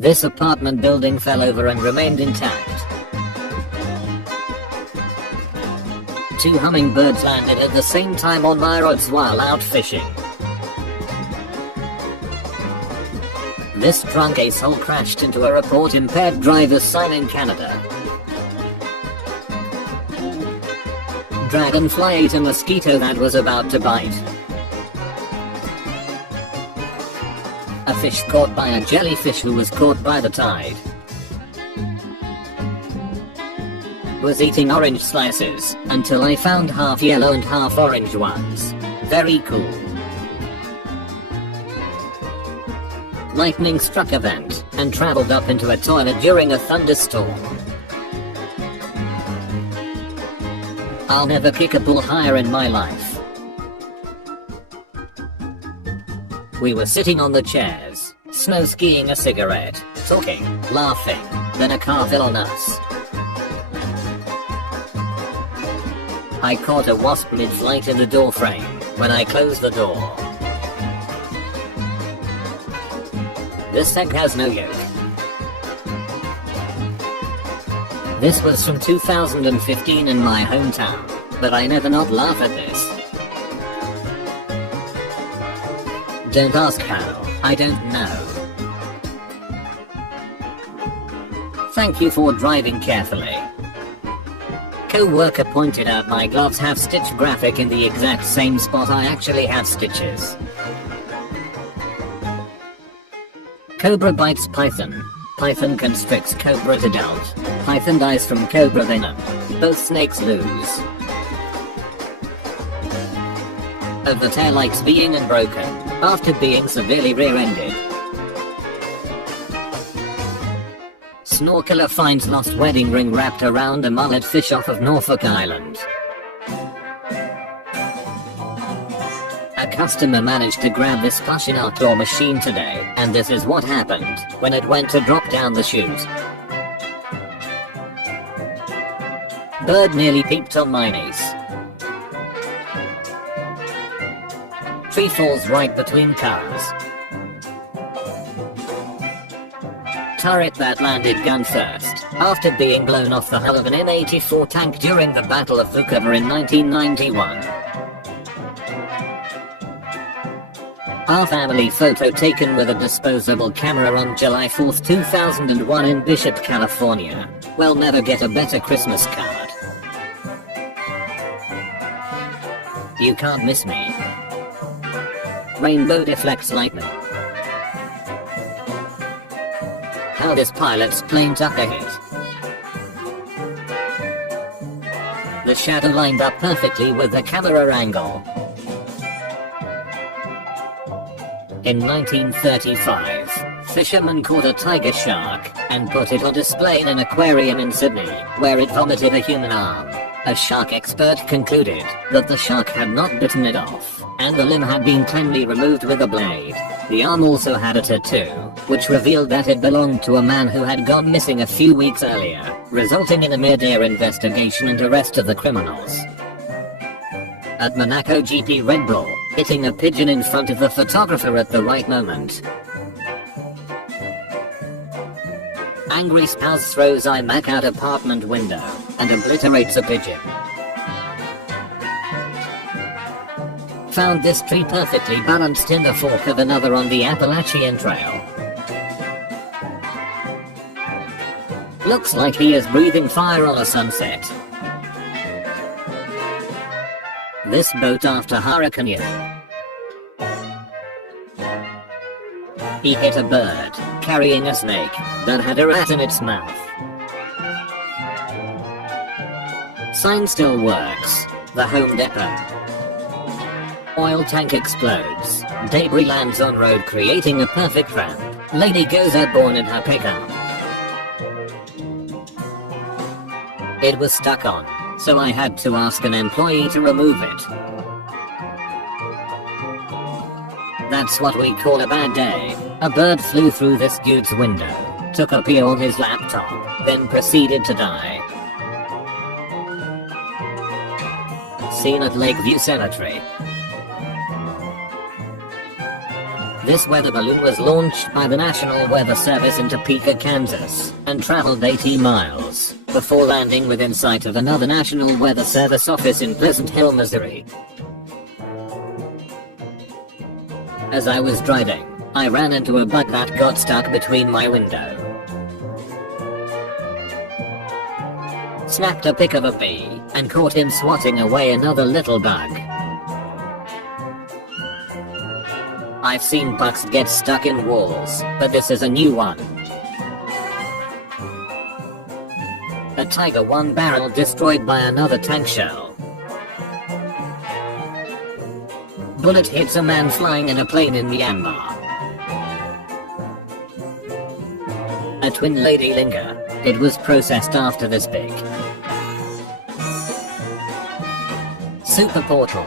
This apartment building fell over and remained intact. 2 hummingbirds landed at the same time on my roads while out fishing. This drunk asshole crashed into a report impaired driver's sign in Canada. Dragonfly ate a mosquito that was about to bite. A fish caught by a jellyfish who was caught by the tide. Was eating orange slices until I found half yellow and half orange ones. Very cool. Lightning struck a vent and traveled up into a toilet during a thunderstorm. I'll never kick a bull higher in my life. We were sitting on the chairs, snow skiing a cigarette, talking, laughing, then a car fell on us. I caught a wasp mid-flight in the door frame when I closed the door. This egg has no yolk. This was from 2015 in my hometown, but I never not laugh at this. Don't ask how, I don't know. Thank you for driving carefully. Co-worker pointed out my gloves have stitch graphic in the exact same spot I actually have stitches. Cobra bites python. Python constricts cobra's adult. Python dies from cobra venom. Both snakes lose. Of the taillights being unbroken after being severely rear-ended. Snorkeler finds lost wedding ring wrapped around a mullet fish off of Norfolk Island. A customer managed to grab this plush in our claw machine today, and this is what happened when it went to drop down the chute. Bird nearly peeped on my niece. Tree falls right between cars. Turret that landed gun first after being blown off the hull of an M84 tank during the Battle of Vukovar in 1991. Our family photo taken with a disposable camera on July 4, 2001 in Bishop, California. We'll never get a better Christmas card. You can't miss me. Rainbow deflects lightning. How this pilot's plane took a hit. The shadow lined up perfectly with the camera angle. In 1935, fishermen caught a tiger shark and put it on display in an aquarium in Sydney, where it vomited a human arm. A shark expert concluded that the shark had not bitten it off, and the limb had been cleanly removed with a blade. The arm also had a tattoo, which revealed that it belonged to a man who had gone missing a few weeks earlier, resulting in a mid-air investigation and arrest of the criminals. At Monaco GP Red Bull, hitting a pigeon in front of the photographer at the right moment. Angry spouse throws iMac out apartment window and obliterates a pigeon. Found this tree perfectly balanced in the fork of another on the Appalachian Trail. Looks like he is breathing fire on a sunset. This boat after Hurricane. He hit a bird carrying a snake that had a rat in its mouth. Sign still works. The Home Depot. Oil tank explodes. Debris lands on road creating a perfect ramp. Lady goes airborne in her pickup. It was stuck on, so I had to ask an employee to remove it. That's what we call a bad day. A bird flew through this dude's window, took a pee on his laptop, then proceeded to die. Seen at Lakeview Cemetery. This weather balloon was launched by the National Weather Service in Topeka, Kansas, and traveled 80 miles, before landing within sight of another National Weather Service office in Pleasant Hill, Missouri. As I was driving, I ran into a bug that got stuck between my window. Snapped a pic of a bee, and caught him swatting away another little bug. I've seen bugs get stuck in walls, but this is a new one. A Tiger I barrel destroyed by another tank shell. Bullet hits a man flying in a plane in Myanmar. A twin lady linger. It was processed after this big. Super portal.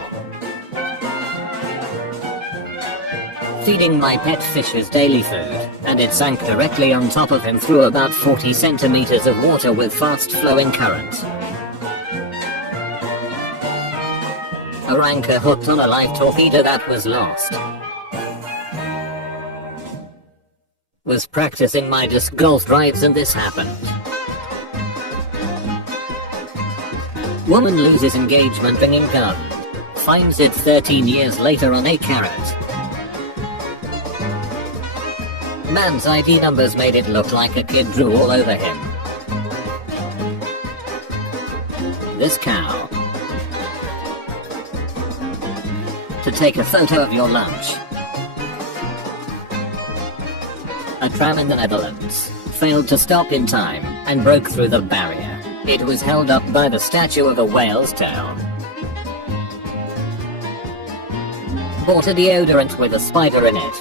Feeding my pet fishes daily food, and it sank directly on top of him through about 40 centimeters of water with fast flowing current. A ranker hooked on a live torpedo that was lost. Was practicing my disc golf drives and this happened. Woman loses engagement ring in gun. Finds it 13 years later on a carrot. Man's ID numbers made it look like a kid drew all over him. This cow. To take a photo of your lunch. A tram in the Netherlands failed to stop in time and broke through the barrier. It was held up by the statue of a whale's tail. Bought a deodorant with a spider in it.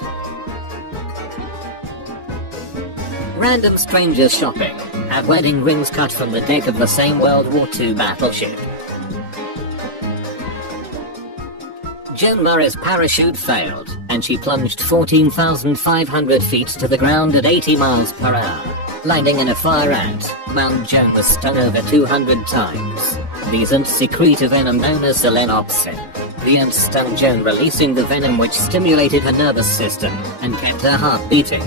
Random strangers shopping have wedding rings cut from the deck of the same World War II battleship. Joan Murray's parachute failed, and she plunged 14,500 feet to the ground at 80 miles per hour. Landing in a fire ant, Mount Joan was stung over 200 times. These ants secrete a venom known as solenopsin. The ants stung Joan, releasing the venom which stimulated her nervous system and kept her heart beating.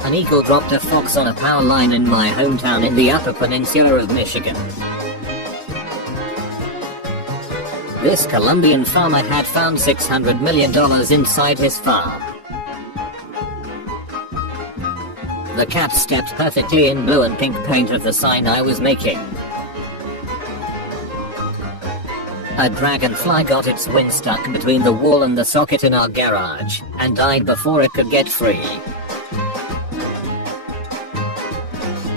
An eagle dropped a fox on a power line in my hometown in the Upper Peninsula of Michigan. This Colombian farmer had found $600 million inside his farm. The cat stepped perfectly in blue and pink paint of the sign I was making. A dragonfly got its wing stuck between the wall and the socket in our garage, and died before it could get free.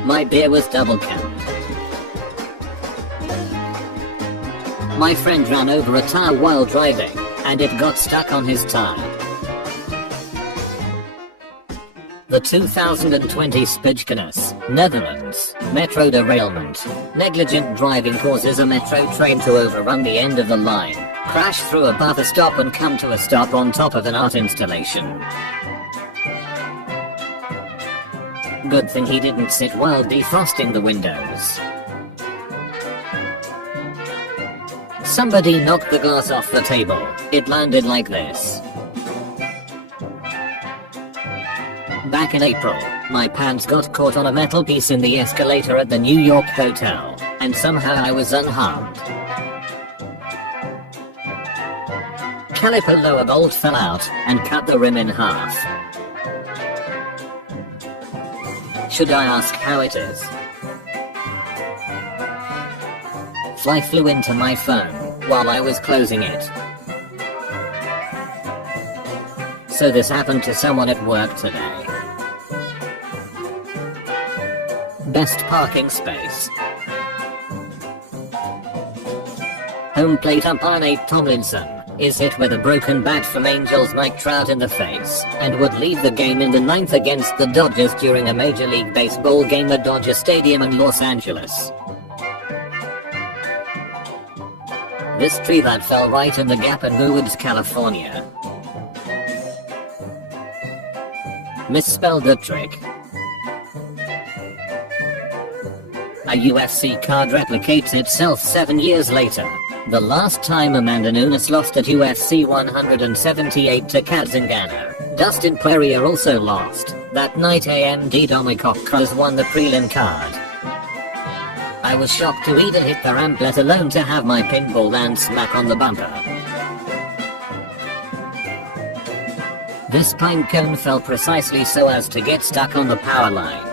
My beer was double canned. My friend ran over a tire while driving, and it got stuck on his tire. The 2020 Spijkennis, Netherlands, metro derailment. Negligent driving causes a metro train to overrun the end of the line, crash through a buffer stop and come to a stop on top of an art installation. Good thing he didn't sit while defrosting the windows. Somebody knocked the glass off the table. It landed like this. Back in April, my pants got caught on a metal piece in the escalator at the New York hotel, and somehow I was unharmed. Caliper lower bolt fell out and cut the rim in half. Should I ask how it is? Fly flew into my phone while I was closing it. So this happened to someone at work today. Best parking space. Home plate umpire Nate Tomlinson is hit with a broken bat from Angels Mike Trout in the face, and would leave the game in the ninth against the Dodgers during a Major League Baseball game at Dodger Stadium in Los Angeles. This tree that fell right in the gap in Woods, California. Misspelled the trick. A UFC card replicates itself 7 years later. The last time Amanda Nunes lost at UFC 178 to Kat Zingano, Dustin Poirier also lost. That night AMD Dominic Cruz won the prelim card. I was shocked to even hit the ramp, let alone to have my pinball land smack on the bumper. This pine cone fell precisely so as to get stuck on the power line.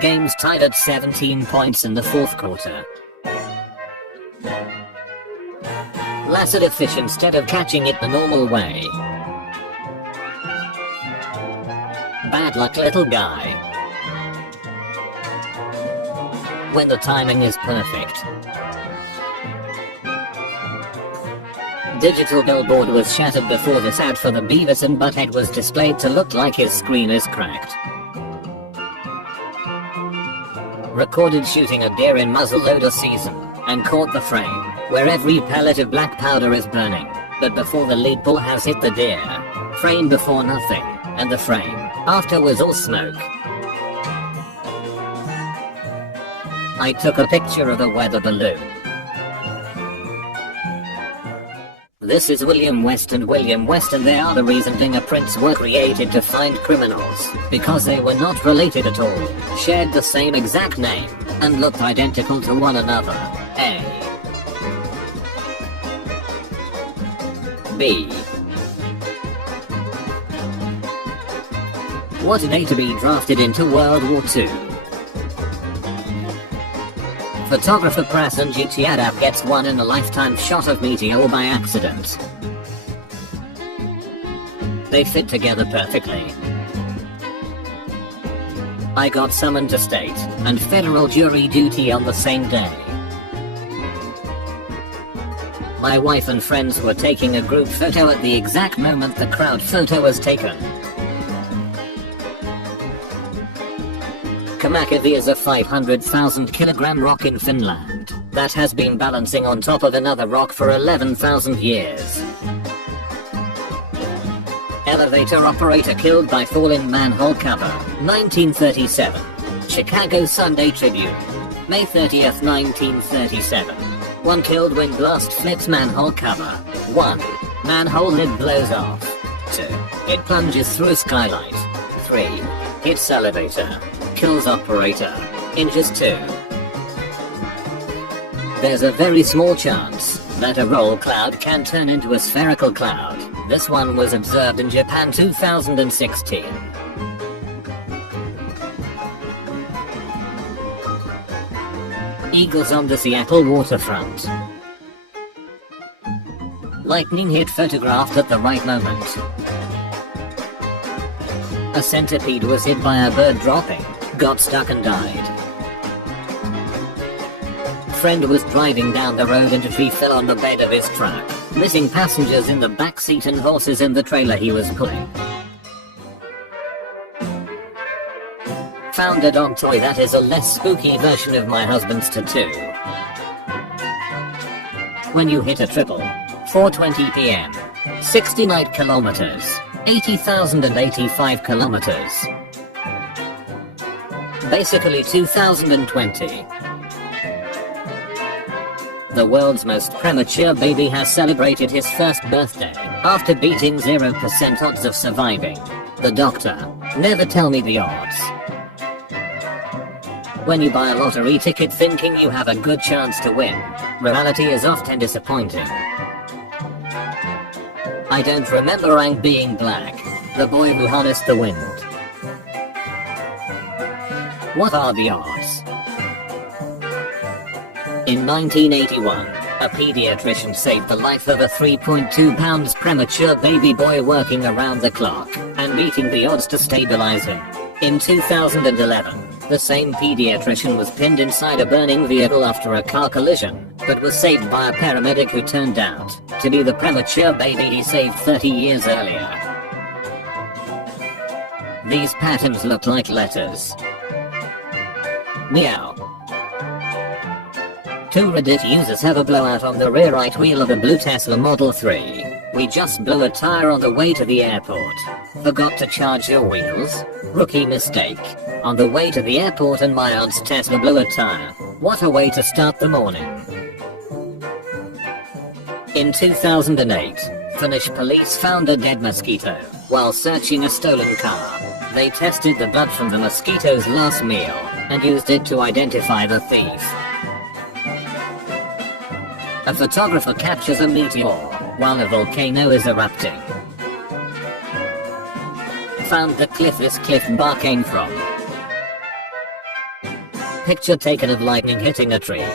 Games tied at 17 points in the fourth quarter. Lassered a fish instead of catching it the normal way. Bad luck, little guy. When the timing is perfect. Digital billboard was shattered before this ad for the Beavis and Butthead was displayed to look like his screen is cracked. Recorded shooting a deer in muzzleloader season, and caught the frame, where every pellet of black powder is burning, but before the lead pull has hit the deer. Frame before nothing, and the frame after was all smoke. I took a picture of a weather balloon. This is William West, and William West and they are the reason fingerprints were created to find criminals, because they were not related at all, shared the same exact name, and looked identical to one another. A. B. What a day to be drafted into World War II. Photographer Prasenjit Yadav gets one in a lifetime shot of meteor by accident. They fit together perfectly. I got summoned to state and federal jury duty on the same day. My wife and friends were taking a group photo at the exact moment the crowd photo was taken. Kamakavi is a 500,000 kilogram rock in Finland that has been balancing on top of another rock for 11,000 years. Elevator operator killed by falling manhole cover, 1937. Chicago Sunday Tribune, May 30th, 1937. One killed when blast flips manhole cover. 1. Manhole lid blows off. 2. It plunges through skylight. 3. Hits elevator. Kills operator. Injures 2. There's a very small chance that a roll cloud can turn into a spherical cloud. This one was observed in Japan 2016. Eagles on the Seattle waterfront. Lightning hit photographed at the right moment. A centipede was hit by a bird dropping, got stuck and died. Friend was driving down the road and a tree fell on the bed of his truck, missing passengers in the back seat and horses in the trailer he was pulling. Found a dog toy that is a less spooky version of my husband's tattoo. When you hit a triple, 4:20 p.m., 69 kilometers, 80,085 kilometers. Basically 2020. The world's most premature baby has celebrated his first birthday after beating 0% odds of surviving. The doctor, never tell me the odds. When you buy a lottery ticket thinking you have a good chance to win, reality is often disappointing. I don't remember Ang being black, the boy who harnessed the wind. What are the odds? In 1981, a pediatrician saved the life of a 3.2 pounds premature baby boy working around the clock and beating the odds to stabilize him. In 2011, the same pediatrician was pinned inside a burning vehicle after a car collision, but was saved by a paramedic who turned out to be the premature baby he saved 30 years earlier. These patterns look like letters. Meow. Two Reddit users have a blowout on the rear right wheel of a blue Tesla Model 3. We just blew a tire on the way to the airport. Forgot to charge your wheels? Rookie mistake. On the way to the airport and my aunt's Tesla blew a tire. What a way to start the morning. In 2008, Finnish police found a dead mosquito while searching a stolen car. They tested the blood from the mosquito's last meal and used it to identify the thief. A photographer captures a meteor while a volcano is erupting. Found the cliff this cliff bar came from. Picture taken of lightning hitting a tree.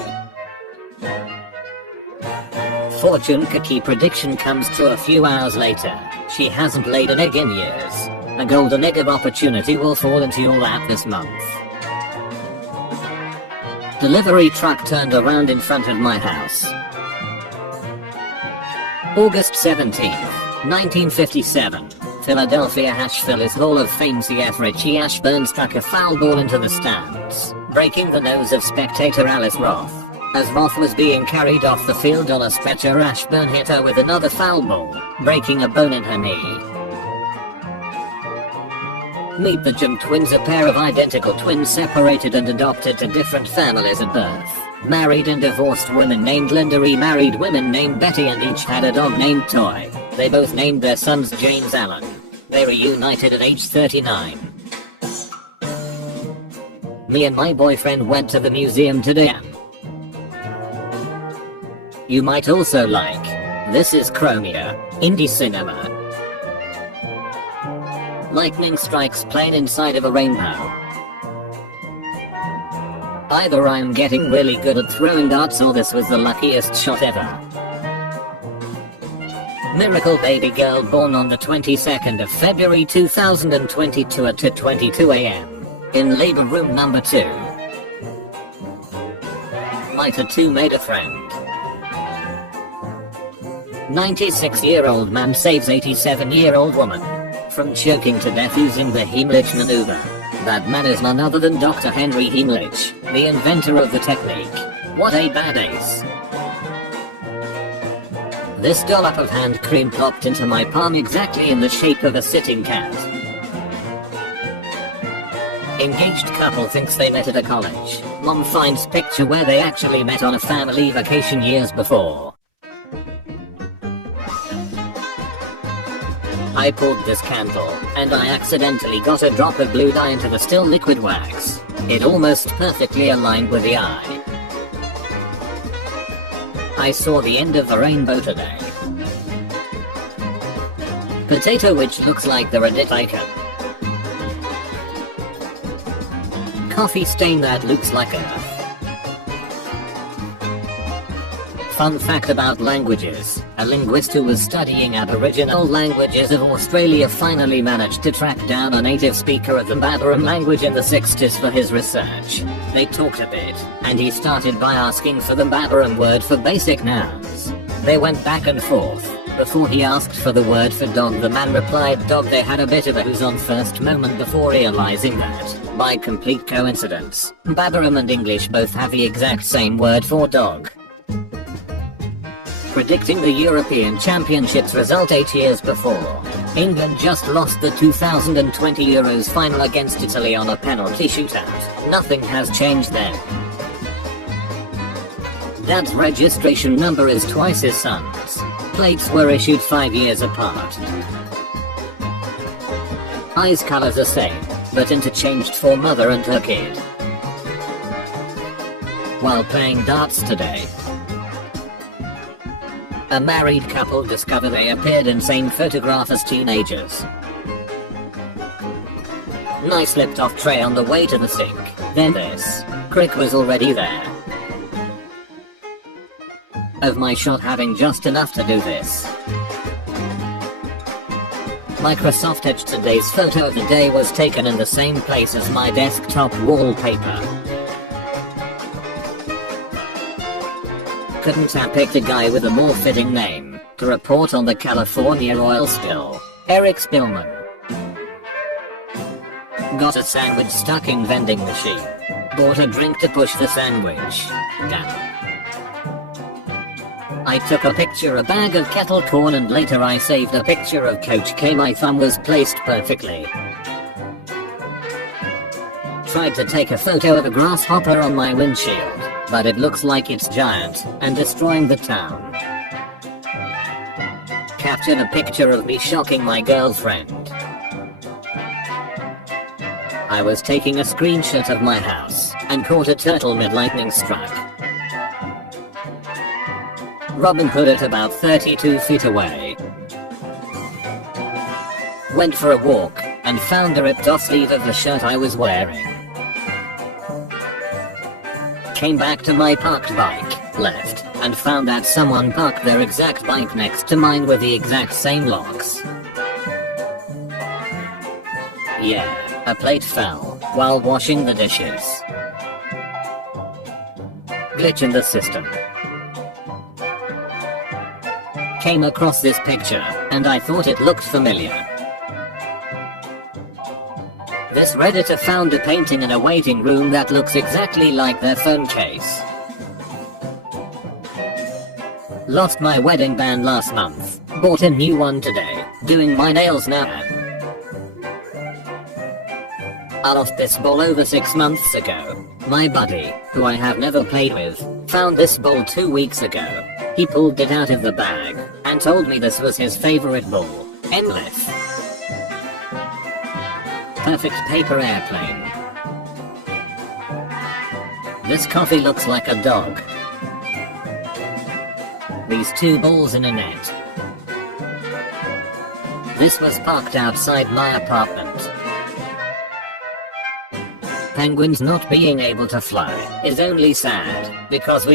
Fortune cookie prediction comes true a few hours later. She hasn't laid an egg in years. A golden egg of opportunity will fall into your lap this month. Delivery truck turned around in front of my house. August 17, 1957. Philadelphia Asheville's Hall of Fame CF Richie Ashburn struck a foul ball into the stands, breaking the nose of spectator Alice Roth. As Roth was being carried off the field on a stretcher, Ashburn hit her with another foul ball, breaking a bone in her knee. Meet the Jim twins, a pair of identical twins separated and adopted to different families at birth. Married and divorced women named Linda, remarried women named Betty, and each had a dog named Toy. They both named their sons James Allen. They reunited at age 39. Me and my boyfriend went to the museum today. You might also like. This is Chromia, indie cinema. Lightning strikes plane inside of a rainbow. Either I'm getting really good at throwing darts or this was the luckiest shot ever. Miracle baby girl born on the 22nd of February 2022 at 2:22 a.m. in labor room number 2. My tattoo made a friend. 96-year-old man saves 87-year-old woman from choking to death using the Heimlich maneuver. That man is none other than Dr. Henry Heimlich, the inventor of the technique. What a badass. This dollop of hand cream plopped into my palm exactly in the shape of a sitting cat. Engaged couple thinks they met at a college. Mom finds picture where they actually met on a family vacation years before. I poured this candle, and I accidentally got a drop of blue dye into the still liquid wax. It almost perfectly aligned with the eye. I saw the end of the rainbow today. Potato which looks like the Reddit icon. Coffee stain that looks like Earth. Fun fact about languages, a linguist who was studying Aboriginal languages of Australia finally managed to track down a native speaker of the Babaram language in the 60s for his research. They talked a bit, and he started by asking for the Babaram word for basic nouns. They went back and forth. Before he asked for the word for dog, the man replied dog. They had a bit of a who's on first moment before realizing that, by complete coincidence, Babaram and English both have the exact same word for dog. Predicting the European Championships result 8 years before. England just lost the 2020 Euros final against Italy on a penalty shootout. Nothing has changed then. Dad's registration number is twice his son's. Plates were issued 5 years apart. Eyes colors are same, but interchanged for mother and her kid. While playing darts today, a married couple discover they appeared in same photograph as teenagers. Nice slipped off tray on the way to the sink. Then this. Crick was already there. Of my shot having just enough to do this. Microsoft Edge. Today's photo of the day was taken in the same place as my desktop wallpaper. Couldn't have picked a guy with a more fitting name to report on the California oil spill. Eric Spillman. Got a sandwich stuck in vending machine. Bought a drink to push the sandwich down. I took a picture, a bag of kettle corn, and later I saved a picture of Coach K. My thumb was placed perfectly. Tried to take a photo of a grasshopper on my windshield, but it looks like it's giant and destroying the town. Captured a picture of me shocking my girlfriend. I was taking a screenshot of my house and caught a turtle mid-lightning struck. Robin put it about 32 feet away. Went for a walk and found the ripped off sleeve of the shirt I was wearing. Came back to my parked bike, left, and found that someone parked their exact bike next to mine with the exact same locks. Yeah, a plate fell while washing the dishes. Glitch in the system. Came across this picture, and I thought it looked familiar. This Redditor found a painting in a waiting room that looks exactly like their phone case. Lost my wedding band last month, bought a new one today, doing my nails now. I lost this ball over 6 months ago. My buddy, who I have never played with, found this ball 2 weeks ago. He pulled it out of the bag and told me this was his favorite ball. Endless. Perfect paper airplane. This coffee looks like a dog. These 2 balls in a net. This was parked outside my apartment. Penguins not being able to fly is only sad because we